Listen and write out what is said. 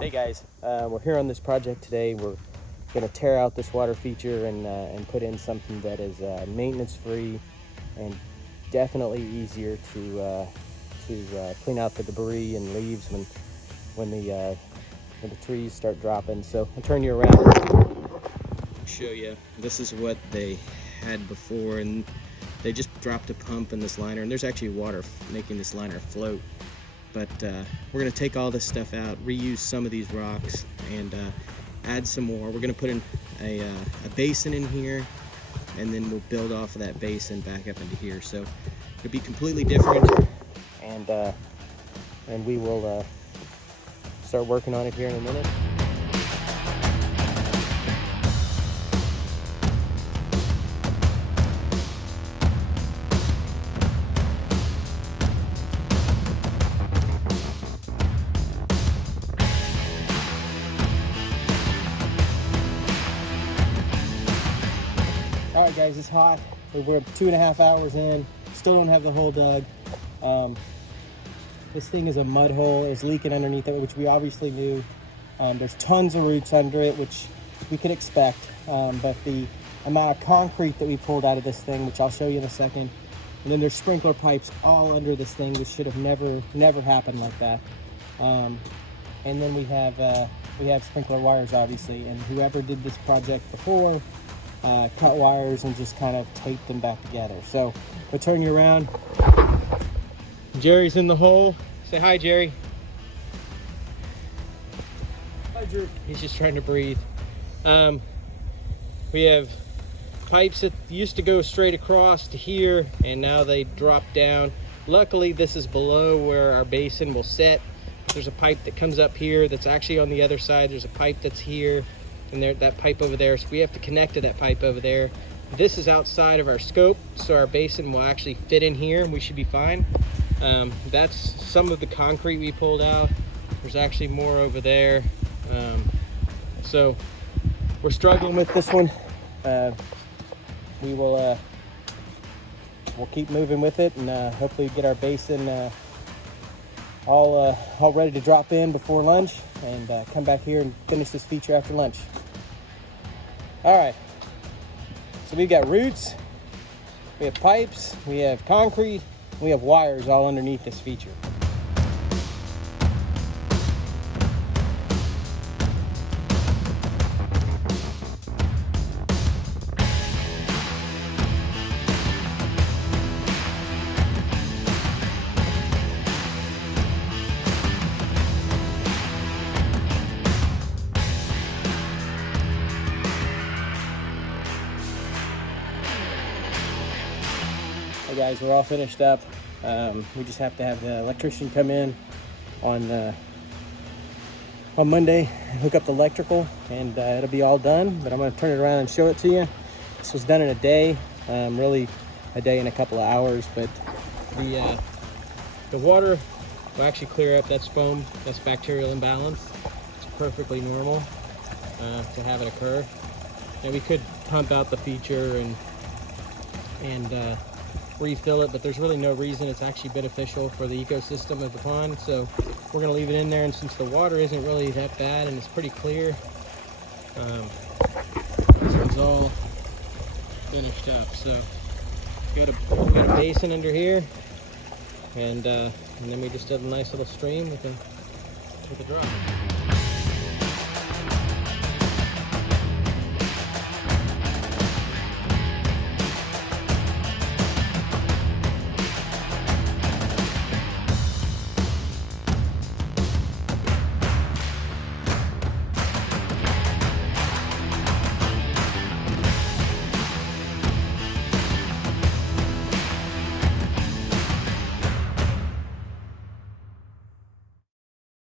Hey guys, we're here on this project today. We're going to tear out this water feature and put in something that is maintenance free and definitely easier to clean out the debris and leaves when the trees start dropping. So I'll turn you around and show you. This is what they had before, and they just dropped a pump in this liner, and there's actually water making this liner float. But we're going to take all this stuff out, reuse some of these rocks, and add some more. We're going to put in a basin in here, and then we'll build off of that basin back up into here. So it'll be completely different, and we will start working on it here in a minute. All right guys, it's hot. We're 2.5 hours in, still don't have the hole dug. This thing is a mud hole. It's leaking underneath it, which we obviously knew. There's tons of roots under it, which we could expect, but the amount of concrete that we pulled out of this thing, which I'll show you in a second, and then there's sprinkler pipes all under this thing, which should have never happened like that. And then we have sprinkler wires, obviously, and whoever did this project before cut wires and just kind of taped them back together. So we'll turn you around. Jerry's in the hole. Say hi, Jerry. Hi, Drew. He's just trying to breathe. We have pipes that used to go straight across to here, and now they drop down. Luckily, this is below where our basin will sit. There's a pipe that comes up here that's actually on the other side. There's a pipe that's here, and there, that pipe over there. So we have to connect to that pipe over there. This is outside of our scope, so our basin will actually fit in here, and we should be fine. That's some of the concrete we pulled out. There's actually more over there. So we're struggling with this one. We'll keep moving with it, and hopefully get our basin all ready to drop in before lunch, and come back here and finish this feature after lunch. All right, so we've got roots, we have pipes, we have concrete, we have wires all underneath this feature. Hey guys, we're all finished up. We just have to have the electrician come in on Monday, hook up the electrical, and it'll be all done. But I'm going to turn it around and show it to you. This was done in a day, really a day and a couple of hours. But the water will actually clear up. That's foam. That's bacterial imbalance. It's perfectly normal to have it occur. And we could pump out the feature and refill it, but there's really no reason. It's actually beneficial for the ecosystem of the pond, so we're going to leave it in there. And since the water isn't really that bad and it's pretty clear, this one's all finished up. So we got a basin under here, and then we just did a nice little stream with a drop.